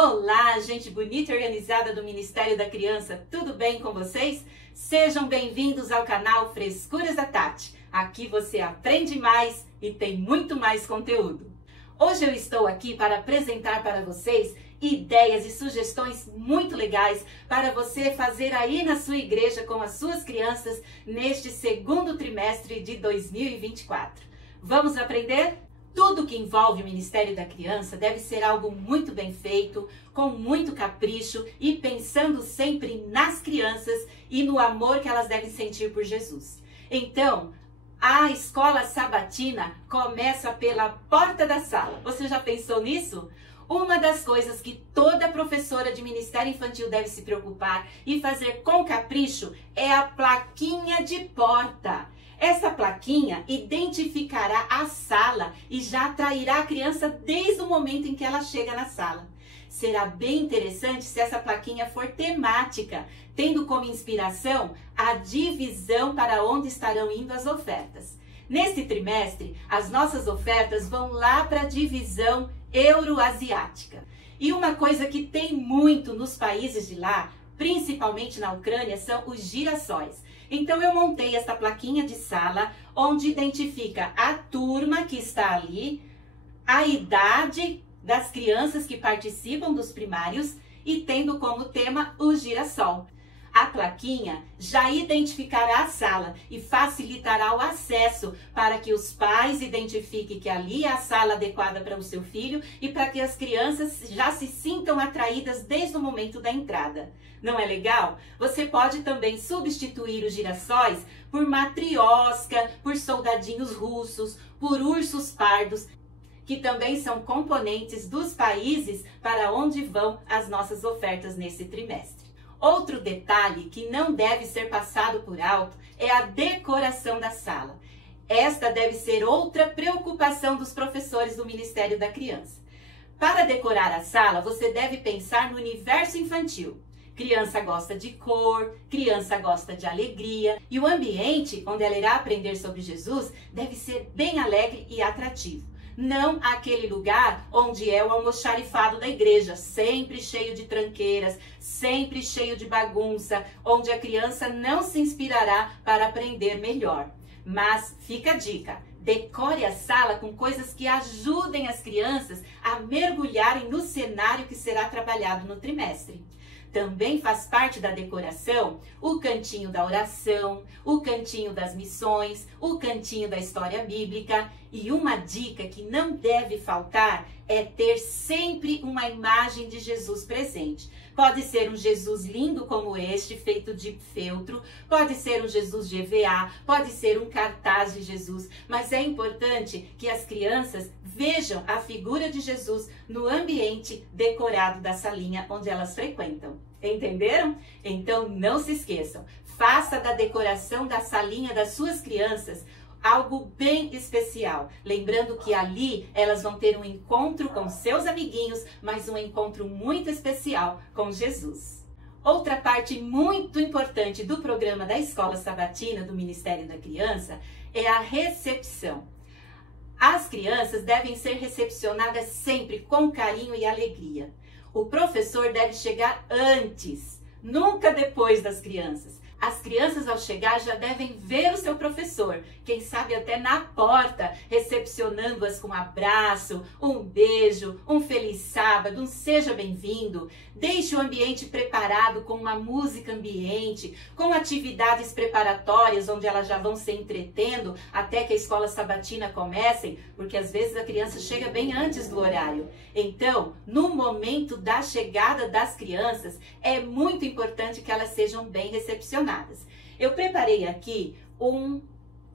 Olá, gente bonita e organizada do Ministério da Criança, tudo bem com vocês? Sejam bem-vindos ao canal Frescuras da Tati. Aqui você aprende mais e tem muito mais conteúdo. Hoje eu estou aqui para apresentar para vocês ideias e sugestões muito legais para você fazer aí na sua igreja com as suas crianças neste segundo trimestre de 2024. Vamos aprender? Tudo que envolve o Ministério da Criança deve ser algo muito bem feito, com muito capricho e pensando sempre nas crianças e no amor que elas devem sentir por Jesus. Então, a escola sabatina começa pela porta da sala. Você já pensou nisso? Uma das coisas que toda professora de Ministério Infantil deve se preocupar e fazer com capricho é a plaquinha de porta. Essa plaquinha identificará a sala e já atrairá a criança desde o momento em que ela chega na sala. Será bem interessante se essa plaquinha for temática, tendo como inspiração a divisão para onde estarão indo as ofertas. Neste trimestre, as nossas ofertas vão lá para a divisão euroasiática. E uma coisa que tem muito nos países de lá, principalmente na Ucrânia, são os girassóis. Então eu montei esta plaquinha de sala, onde identifica a turma que está ali, a idade das crianças que participam dos primários e tendo como tema o girassol. A plaquinha já identificará a sala e facilitará o acesso para que os pais identifiquem que ali é a sala adequada para o seu filho e para que as crianças já se sintam atraídas desde o momento da entrada. Não é legal? Você pode também substituir os girassóis por matrioska, por soldadinhos russos, por ursos pardos, que também são componentes dos países para onde vão as nossas ofertas nesse trimestre. Outro detalhe que não deve ser passado por alto é a decoração da sala. Esta deve ser outra preocupação dos professores do Ministério da Criança. Para decorar a sala, você deve pensar no universo infantil. Criança gosta de cor, criança gosta de alegria e o ambiente onde ela irá aprender sobre Jesus deve ser bem alegre e atrativo. Não aquele lugar onde é o almoxarifado da igreja, sempre cheio de tranqueiras, sempre cheio de bagunça, onde a criança não se inspirará para aprender melhor. Mas fica a dica, decore a sala com coisas que ajudem as crianças a mergulharem no cenário que será trabalhado no trimestre. Também faz parte da decoração o cantinho da oração, o cantinho das missões, o cantinho da história bíblica. E uma dica que não deve faltar é ter sempre uma imagem de Jesus presente. Pode ser um Jesus lindo como este, feito de feltro, pode ser um Jesus de EVA, pode ser um cartaz de Jesus, mas é importante que as crianças vejam a figura de Jesus no ambiente decorado da salinha onde elas frequentam. Entenderam? Então não se esqueçam, faça da decoração da salinha das suas crianças algo bem especial, lembrando que ali elas vão ter um encontro com seus amiguinhos, mas um encontro muito especial com Jesus. Outra parte muito importante do programa da Escola Sabatina do Ministério da Criança é a recepção. As crianças devem ser recepcionadas sempre com carinho e alegria. O professor deve chegar antes, nunca depois das crianças. As crianças, ao chegar, já devem ver o seu professor, quem sabe até na porta, recepcionando-as com um abraço, um beijo, um feliz sábado, um seja bem-vindo. Deixe o ambiente preparado com uma música ambiente, com atividades preparatórias, onde elas já vão se entretendo até que a escola sabatina comece, porque às vezes a criança chega bem antes do horário. Então, no momento da chegada das crianças, é muito importante que elas sejam bem recepcionadas. Eu preparei aqui um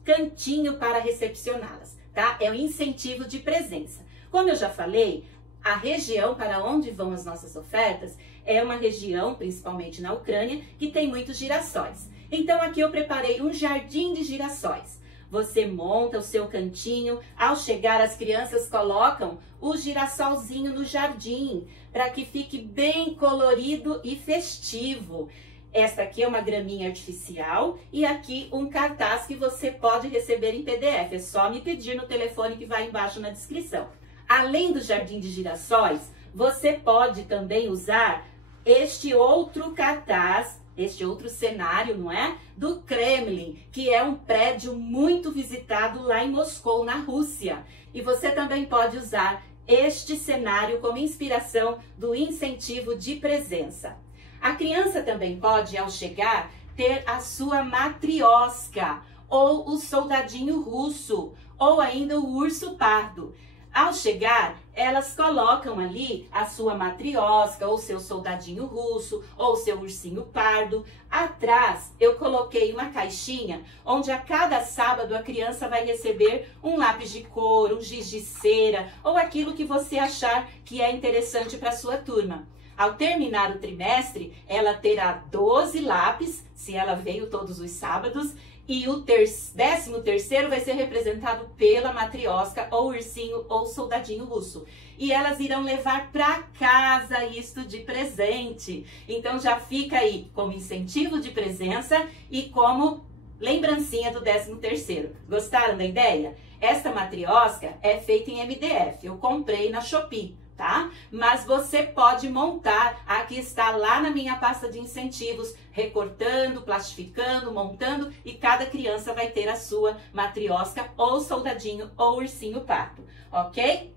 cantinho para recepcioná-las, tá? É um incentivo de presença. Como eu já falei, a região para onde vão as nossas ofertas é uma região, principalmente na Ucrânia, que tem muitos girassóis. Então aqui eu preparei um jardim de girassóis. Você monta o seu cantinho, ao chegar as crianças colocam o girassolzinho no jardim, para que fique bem colorido e festivo. Esta aqui é uma graminha artificial e aqui um cartaz que você pode receber em PDF. É só me pedir no telefone que vai embaixo na descrição. Além do jardim de girassóis, você pode também usar este outro cartaz, este outro cenário, não é? Do Kremlin, que é um prédio muito visitado lá em Moscou, na Rússia. E você também pode usar este cenário como inspiração do incentivo de presença. A criança também pode, ao chegar, ter a sua matrioska, ou o soldadinho russo, ou ainda o urso pardo. Ao chegar, elas colocam ali a sua matrioska, ou seu soldadinho russo, ou seu ursinho pardo. Atrás, eu coloquei uma caixinha, onde a cada sábado a criança vai receber um lápis de cor, um giz de cera, ou aquilo que você achar que é interessante para a sua turma. Ao terminar o trimestre, ela terá 12 lápis, se ela veio todos os sábados, e o 13º vai ser representado pela matrioska, ou ursinho, ou soldadinho russo. E elas irão levar para casa isto de presente. Então já fica aí como incentivo de presença e como lembrancinha do 13º. Gostaram da ideia? Esta matrioska é feita em MDF, eu comprei na Shopee. Tá? Mas você pode montar, aqui está lá na minha pasta de incentivos, recortando, plastificando, montando, e cada criança vai ter a sua matrioska, ou soldadinho, ou ursinho pardo, ok?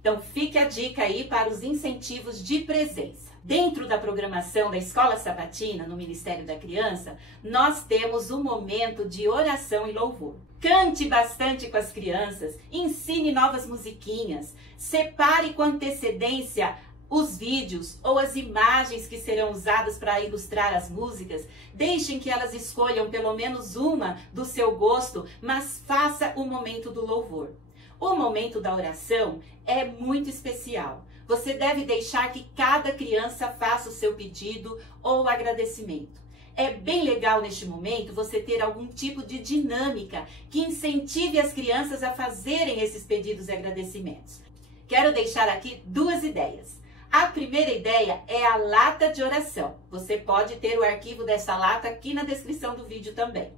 Então fique a dica aí para os incentivos de presença. Dentro da programação da Escola Sabatina, no Ministério da Criança, nós temos um momento de oração e louvor. Cante bastante com as crianças, ensine novas musiquinhas, separe com antecedência os vídeos ou as imagens que serão usadas para ilustrar as músicas. Deixem que elas escolham pelo menos uma do seu gosto, mas faça o momento do louvor. O momento da oração é muito especial. Você deve deixar que cada criança faça o seu pedido ou agradecimento. É bem legal neste momento você ter algum tipo de dinâmica que incentive as crianças a fazerem esses pedidos e agradecimentos. Quero deixar aqui duas ideias. A primeira ideia é a lata de oração. Você pode ter o arquivo dessa lata aqui na descrição do vídeo também.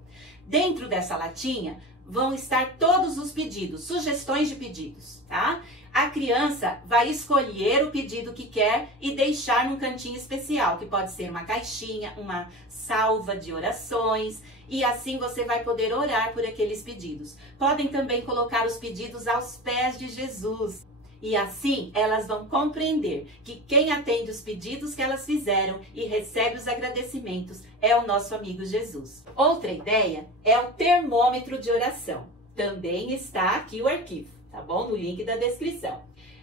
Dentro dessa latinha vão estar todos os pedidos, sugestões de pedidos, tá? A criança vai escolher o pedido que quer e deixar num cantinho especial, que pode ser uma caixinha, uma salva de orações, e assim você vai poder orar por aqueles pedidos. Podem também colocar os pedidos aos pés de Jesus. E assim elas vão compreender que quem atende os pedidos que elas fizeram e recebe os agradecimentos é o nosso amigo Jesus. Outra ideia é o termômetro de oração. Também está aqui o arquivo, tá bom? No link da descrição.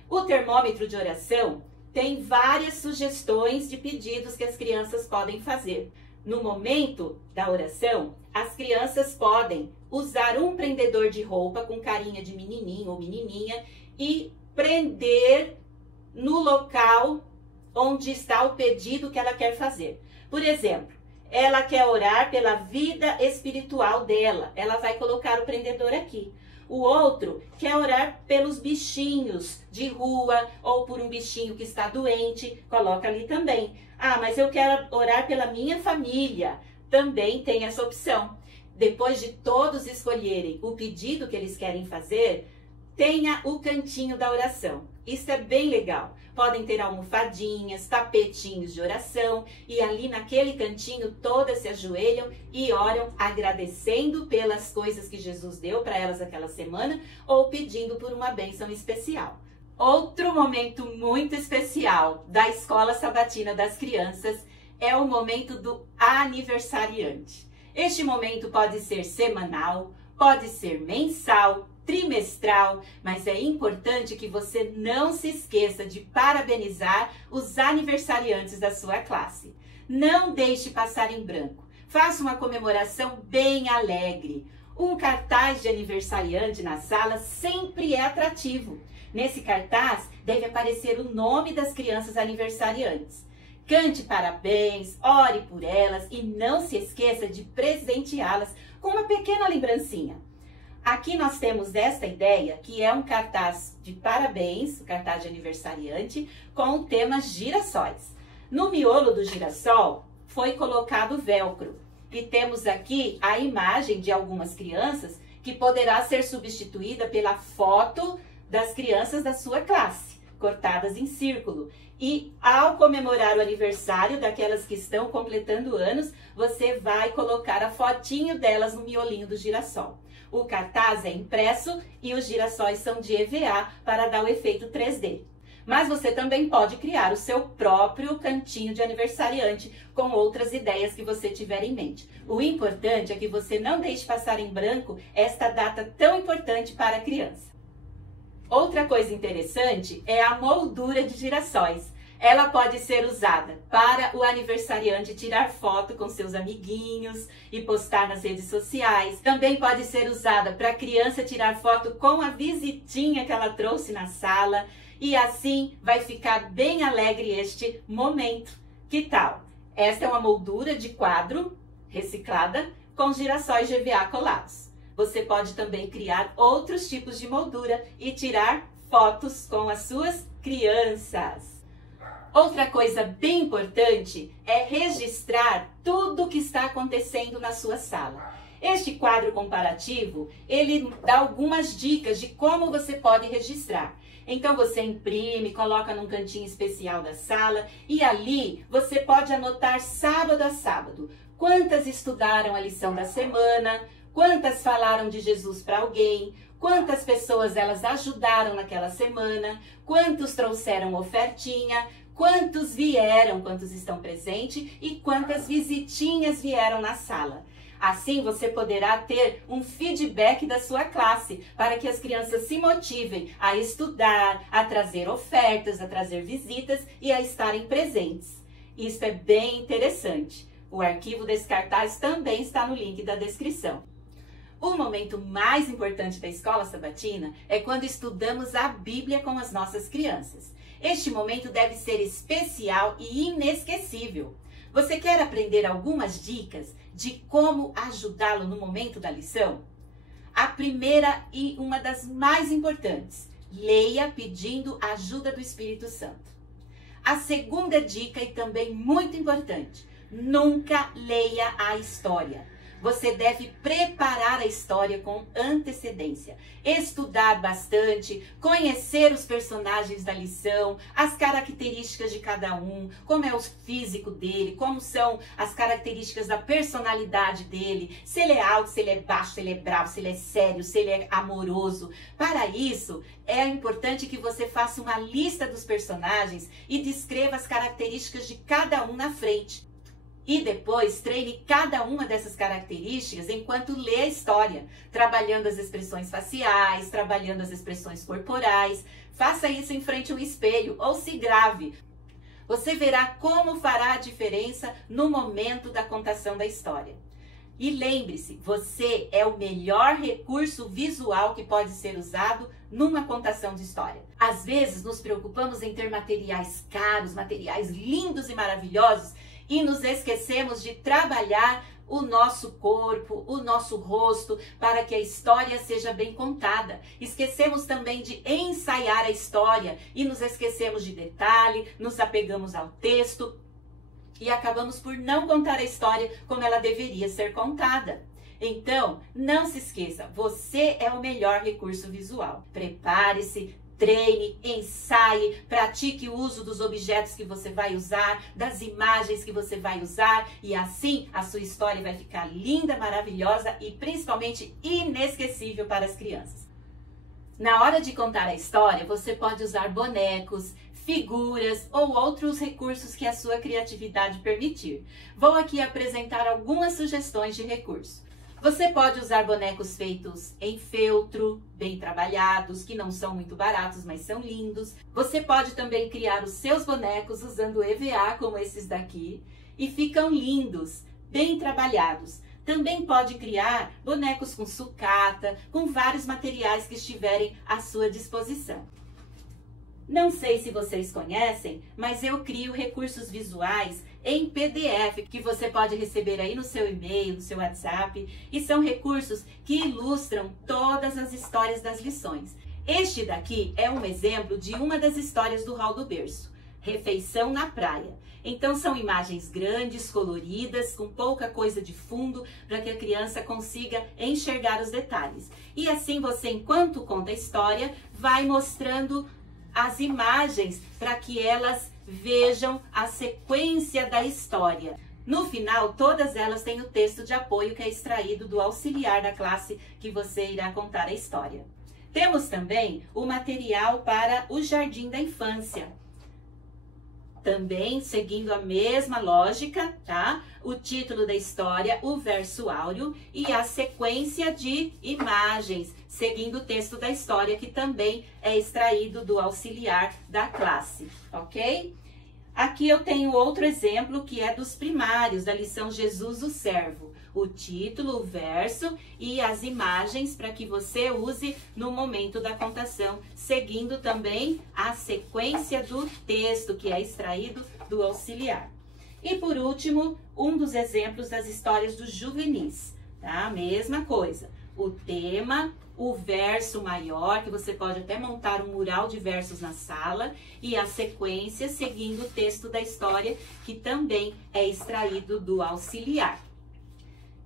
O termômetro de oração tem várias sugestões de pedidos que as crianças podem fazer. No momento da oração, as crianças podem usar um prendedor de roupa com carinha de menininho ou menininha e prender no local onde está o pedido que ela quer fazer. Por exemplo, ela quer orar pela vida espiritual dela, ela vai colocar o prendedor aqui. O outro quer orar pelos bichinhos de rua ou por um bichinho que está doente, coloca ali também. Ah, mas eu quero orar pela minha família, também tem essa opção. Depois de todos escolherem o pedido que eles querem fazer, tenha o cantinho da oração. Isso é bem legal. Podem ter almofadinhas, tapetinhos de oração e ali naquele cantinho todas se ajoelham e oram agradecendo pelas coisas que Jesus deu para elas aquela semana ou pedindo por uma bênção especial. Outro momento muito especial da Escola Sabatina das Crianças é o momento do aniversariante. Este momento pode ser semanal, pode ser mensal, trimestral, mas é importante que você não se esqueça de parabenizar os aniversariantes da sua classe. Não deixe passar em branco. Faça uma comemoração bem alegre. Um cartaz de aniversariante na sala sempre é atrativo. Nesse cartaz deve aparecer o nome das crianças aniversariantes. Cante parabéns, ore por elas e não se esqueça de presenteá-las com uma pequena lembrancinha. Aqui nós temos esta ideia, que é um cartaz de parabéns, o cartaz de aniversariante, com o tema girassóis. No miolo do girassol foi colocado velcro e temos aqui a imagem de algumas crianças que poderá ser substituída pela foto das crianças da sua classe. cortadas em círculo. E ao comemorar o aniversário daquelas que estão completando anos, você vai colocar a fotinho delas no miolinho do girassol. O cartaz é impresso e os girassóis são de EVA para dar o efeito 3D. Mas você também pode criar o seu próprio cantinho de aniversariante com outras ideias que você tiver em mente. O importante é que você não deixe passar em branco esta data tão importante para a criança. Outra coisa interessante é a moldura de girassóis. Ela pode ser usada para o aniversariante tirar foto com seus amiguinhos e postar nas redes sociais. Também pode ser usada para a criança tirar foto com a visitinha que ela trouxe na sala. E assim vai ficar bem alegre este momento. Que tal? Esta é uma moldura de quadro reciclada com girassóis de EVA colados. Você pode também criar outros tipos de moldura e tirar fotos com as suas crianças. Outra coisa bem importante é registrar tudo o que está acontecendo na sua sala. Este quadro comparativo, ele dá algumas dicas de como você pode registrar. Então você imprime, coloca num cantinho especial da sala e ali você pode anotar sábado a sábado quantas estudaram a lição da semana, quantas falaram de Jesus para alguém, quantas pessoas elas ajudaram naquela semana, quantos trouxeram ofertinha, quantos vieram, quantos estão presentes e quantas visitinhas vieram na sala. Assim você poderá ter um feedback da sua classe para que as crianças se motivem a estudar, a trazer ofertas, a trazer visitas e a estarem presentes. Isso é bem interessante. O arquivo desse cartaz também está no link da descrição. O momento mais importante da escola sabatina é quando estudamos a Bíblia com as nossas crianças. Este momento deve ser especial e inesquecível. Você quer aprender algumas dicas de como ajudá-lo no momento da lição? A primeira e uma das mais importantes, leia pedindo a ajuda do Espírito Santo. A segunda dica e também muito importante, nunca leia a história. Você deve preparar a história com antecedência, estudar bastante, conhecer os personagens da lição, as características de cada um, como é o físico dele, como são as características da personalidade dele, se ele é alto, se ele é baixo, se ele é bravo, se ele é sério, se ele é amoroso. Para isso, é importante que você faça uma lista dos personagens e descreva as características de cada um na frente. E depois treine cada uma dessas características enquanto lê a história, trabalhando as expressões faciais, trabalhando as expressões corporais. Faça isso em frente ao espelho ou se grave. Você verá como fará a diferença no momento da contação da história. E lembre-se, você é o melhor recurso visual que pode ser usado numa contação de história. Às vezes nos preocupamos em ter materiais caros, materiais lindos e maravilhosos, e nos esquecemos de trabalhar o nosso corpo, o nosso rosto, para que a história seja bem contada. Esquecemos também de ensaiar a história e nos esquecemos de detalhe, nos apegamos ao texto e acabamos por não contar a história como ela deveria ser contada. Então, não se esqueça, você é o melhor recurso visual. Prepare-se, treine, ensaie, pratique o uso dos objetos que você vai usar, das imagens que você vai usar e assim a sua história vai ficar linda, maravilhosa e principalmente inesquecível para as crianças. Na hora de contar a história, você pode usar bonecos, figuras ou outros recursos que a sua criatividade permitir. Vou aqui apresentar algumas sugestões de recurso. Você pode usar bonecos feitos em feltro, bem trabalhados, que não são muito baratos, mas são lindos. Você pode também criar os seus bonecos usando EVA, como esses daqui, e ficam lindos, bem trabalhados. Também pode criar bonecos com sucata, com vários materiais que estiverem à sua disposição. Não sei se vocês conhecem, mas eu crio recursos visuais em PDF que você pode receber aí no seu e-mail, no seu WhatsApp, e são recursos que ilustram todas as histórias das lições. Este daqui é um exemplo de uma das histórias do Hall do Berço, Refeição na Praia. Então são imagens grandes, coloridas, com pouca coisa de fundo, para que a criança consiga enxergar os detalhes. E assim você, enquanto conta a história, vai mostrando as imagens para que elas vejam a sequência da história. No final, todas elas têm o texto de apoio que é extraído do auxiliar da classe que você irá contar a história. Temos também o material para o Jardim da Infância. Também seguindo a mesma lógica, tá? O título da história, o verso áureo e a sequência de imagens, seguindo o texto da história, que também é extraído do auxiliar da classe, ok? Aqui eu tenho outro exemplo que é dos primários, da lição Jesus o Servo. O título, o verso e as imagens para que você use no momento da contação, seguindo também a sequência do texto que é extraído do auxiliar. E por último, um dos exemplos das histórias dos juvenis, tá? Mesma coisa, o tema, o verso maior, que você pode até montar um mural de versos na sala, e a sequência seguindo o texto da história, que também é extraído do auxiliar.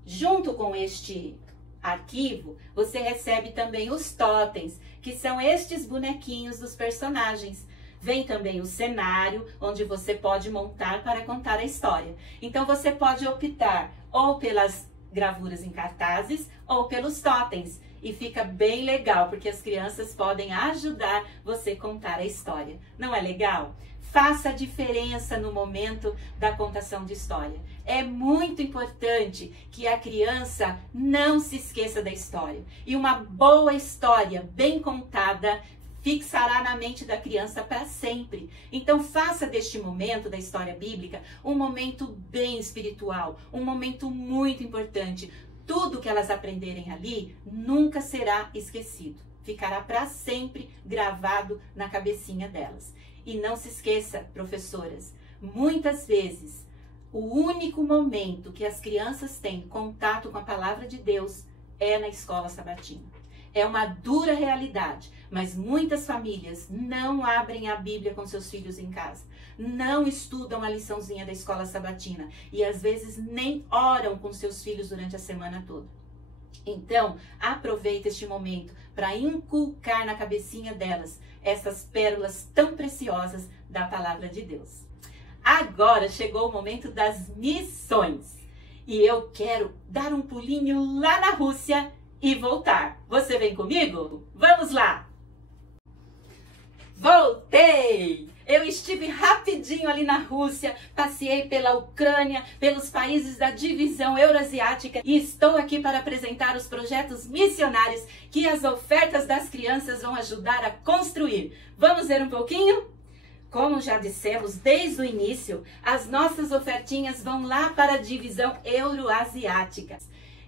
Junto com este arquivo, você recebe também os totens, que são estes bonequinhos dos personagens. Vem também o cenário, onde você pode montar para contar a história. Então, você pode optar ou pelas gravuras em cartazes ou pelos totens. E fica bem legal, porque as crianças podem ajudar você a contar a história. Não é legal? Faça a diferença no momento da contação de história. É muito importante que a criança não se esqueça da história. E uma boa história, bem contada, fixará na mente da criança para sempre. Então, faça deste momento da história bíblica um momento bem espiritual, um momento muito importante. Tudo que elas aprenderem ali nunca será esquecido. Ficará para sempre gravado na cabecinha delas. E não se esqueça, professoras, muitas vezes o único momento que as crianças têm contato com a palavra de Deus é na escola sabatina. É uma dura realidade, mas muitas famílias não abrem a Bíblia com seus filhos em casa, não estudam a liçãozinha da escola sabatina e às vezes nem oram com seus filhos durante a semana toda. Então, aproveite este momento para inculcar na cabecinha delas essas pérolas tão preciosas da palavra de Deus. Agora chegou o momento das missões e eu quero dar um pulinho lá na Rússia e voltar. Você vem comigo? Vamos lá! Voltei! Eu estive rapidinho ali na Rússia, passei pela Ucrânia, pelos países da divisão euroasiática e estou aqui para apresentar os projetos missionários que as ofertas das crianças vão ajudar a construir. Vamos ver um pouquinho? Como já dissemos desde o início, as nossas ofertinhas vão lá para a divisão euroasiática.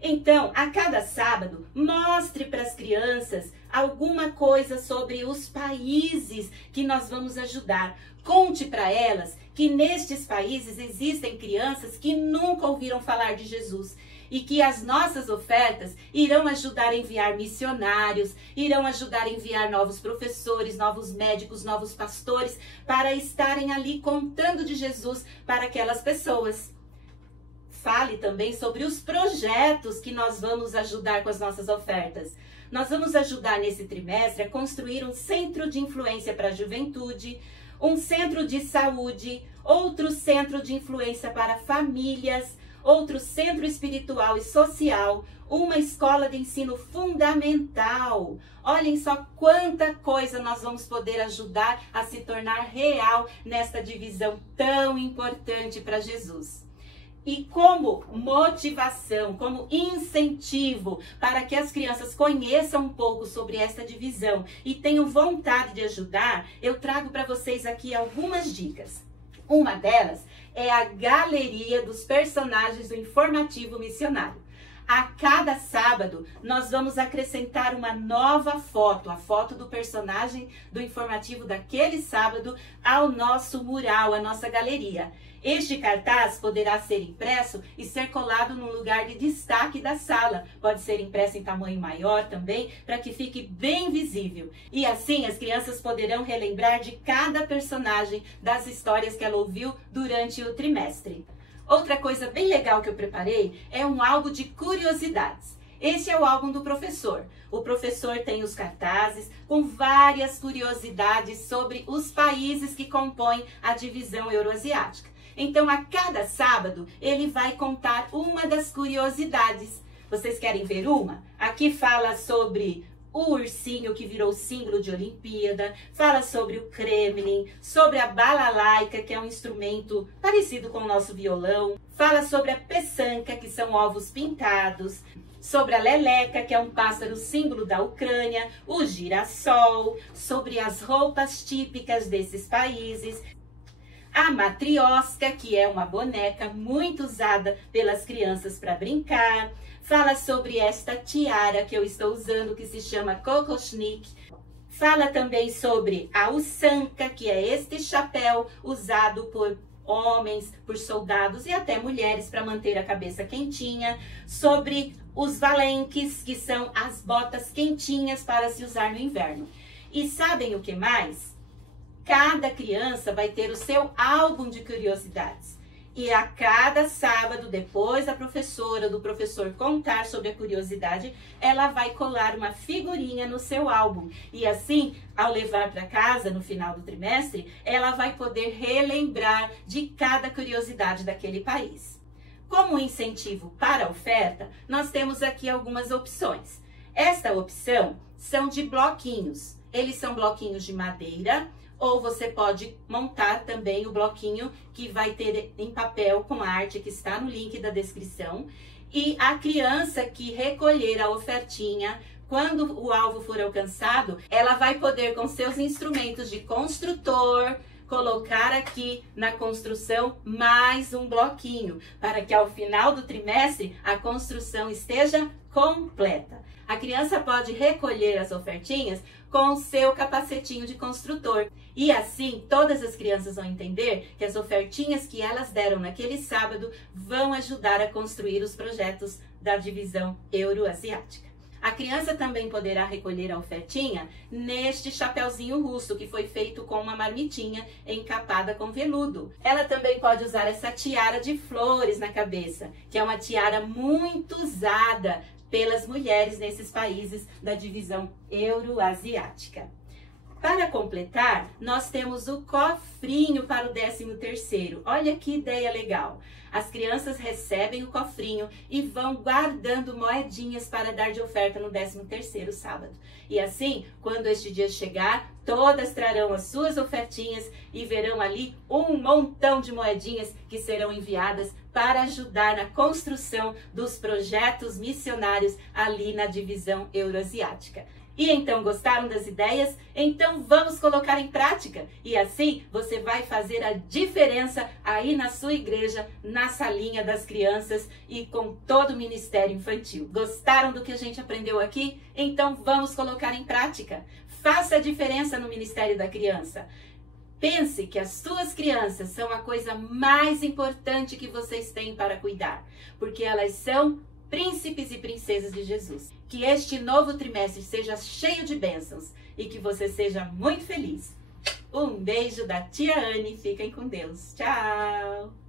Então, a cada sábado, mostre para as crianças alguma coisa sobre os países que nós vamos ajudar. Conte para elas que nestes países existem crianças que nunca ouviram falar de Jesus e que as nossas ofertas irão ajudar a enviar missionários, irão ajudar a enviar novos professores, novos médicos, novos pastores para estarem ali contando de Jesus para aquelas pessoas. Fale também sobre os projetos que nós vamos ajudar com as nossas ofertas. Nós vamos ajudar nesse trimestre a construir um centro de influência para a juventude, um centro de saúde, outro centro de influência para famílias, outro centro espiritual e social, uma escola de ensino fundamental. Olhem só quanta coisa nós vamos poder ajudar a se tornar real nesta divisão tão importante para Jesus. E como motivação, como incentivo para que as crianças conheçam um pouco sobre esta divisão e tenham vontade de ajudar, eu trago para vocês aqui algumas dicas. Uma delas é a galeria dos personagens do informativo missionário. A cada sábado, nós vamos acrescentar uma nova foto, a foto do personagem do informativo daquele sábado, ao nosso mural, à nossa galeria. Este cartaz poderá ser impresso e ser colado num lugar de destaque da sala. Pode ser impresso em tamanho maior também, para que fique bem visível. E assim as crianças poderão relembrar de cada personagem das histórias que ela ouviu durante o trimestre. Outra coisa bem legal que eu preparei é um álbum de curiosidades. Esse é o álbum do professor. O professor tem os cartazes com várias curiosidades sobre os países que compõem a divisão euroasiática. Então, a cada sábado, ele vai contar uma das curiosidades. Vocês querem ver uma? Aqui fala sobre o ursinho que virou símbolo de Olimpíada, fala sobre o Kremlin, sobre a balalaica, que é um instrumento parecido com o nosso violão, fala sobre a peçanca, que são ovos pintados, sobre a leleca, que é um pássaro símbolo da Ucrânia, o girassol, sobre as roupas típicas desses países, a matrioska, que é uma boneca muito usada pelas crianças para brincar, fala sobre esta tiara que eu estou usando, que se chama kokoshnik. Fala também sobre a usanka, que é este chapéu usado por homens, por soldados e até mulheres para manter a cabeça quentinha. Sobre os valenques, que são as botas quentinhas para se usar no inverno. E sabem o que mais? Cada criança vai ter o seu álbum de curiosidades. E a cada sábado, depois da professora ou do professor contar sobre a curiosidade, ela vai colar uma figurinha no seu álbum. E assim, ao levar para casa no final do trimestre, ela vai poder relembrar de cada curiosidade daquele país. Como incentivo para a oferta, nós temos aqui algumas opções. Esta opção são de bloquinhos. Eles são bloquinhos de madeira, ou você pode montar também o bloquinho que vai ter em papel com a arte que está no link da descrição. E a criança que recolher a ofertinha, quando o alvo for alcançado, ela vai poder, com seus instrumentos de construtor, colocar aqui na construção mais um bloquinho, para que ao final do trimestre a construção esteja completa. A criança pode recolher as ofertinhas com o seu capacetinho de construtor. E assim, todas as crianças vão entender que as ofertinhas que elas deram naquele sábado vão ajudar a construir os projetos da divisão euroasiática. A criança também poderá recolher a ofertinha neste chapeuzinho russo, que foi feito com uma marmitinha encapada com veludo. Ela também pode usar essa tiara de flores na cabeça, que é uma tiara muito usada pelas mulheres nesses países da divisão euroasiática. Para completar, nós temos o cofrinho para o 13º. Olha que ideia legal! As crianças recebem o cofrinho e vão guardando moedinhas para dar de oferta no 13º sábado. E assim, quando este dia chegar, todas trarão as suas ofertinhas e verão ali um montão de moedinhas que serão enviadas para ajudar na construção dos projetos missionários ali na divisão euroasiática. E então, gostaram das ideias? Então vamos colocar em prática. E assim você vai fazer a diferença aí na sua igreja, na salinha das crianças e com todo o ministério infantil. Gostaram do que a gente aprendeu aqui? Então vamos colocar em prática. Faça a diferença no ministério da criança. Pense que as suas crianças são a coisa mais importante que vocês têm para cuidar, porque elas são príncipes e princesas de Jesus. Que este novo trimestre seja cheio de bênçãos e que você seja muito feliz. Um beijo da tia Anne. Fiquem com Deus. Tchau!